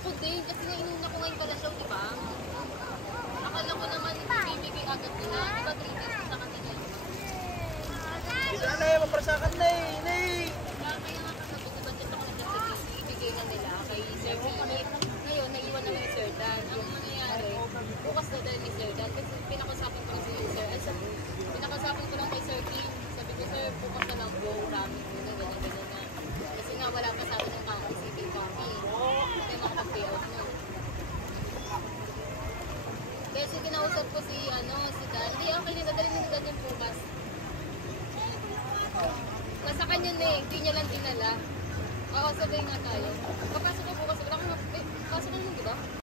Ako din, kasi nainuna ko ngayon pala siya, di ba? Akala ko naman bibigay agad nila. Di ba 3 days sa kanila yun? Dito na eh, maprasakan na eh. Kaya nga kagabi, di ba dito ko na sa ibigay na nila kay Sir Philip. Ngayon, naiwan naman ni Sir Dan. Ang nangyayari, bukas na dahil ni Sir Dan. Kasi pinakasapan ko na si Sir. Pinakasapan ko lang kay Sir Kim. Sabi ko, Sir, bukas na lang po. Ramen ko na, ganyan na. Kasi nga, wala pa sa akin ng CCTV copy. Hindi makapag-pay out na. Kasi kinausap ko si Dan. Hindi, okay na, dadalhin ni Dan yung bukas. Nasa kanya na eh, hindi niya lang dinala. Oo, sabay nga tayo.